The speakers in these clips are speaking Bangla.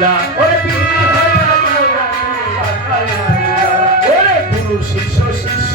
লীলা ওরে গুরু শিষ্য শিষ্য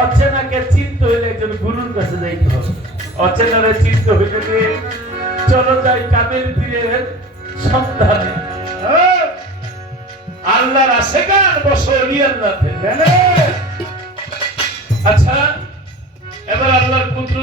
অচেনাকে চিনতে হইলে একজন গুরুর কাছে যাইতে হবে। অচেনারে চিনতে হইলে চলো যাই কামের পীরের সন্ধানে। আল্লাহর আশেকান বসো অলি আল্লাহতে আচ্ছা এবার আল্লাহর পুত্র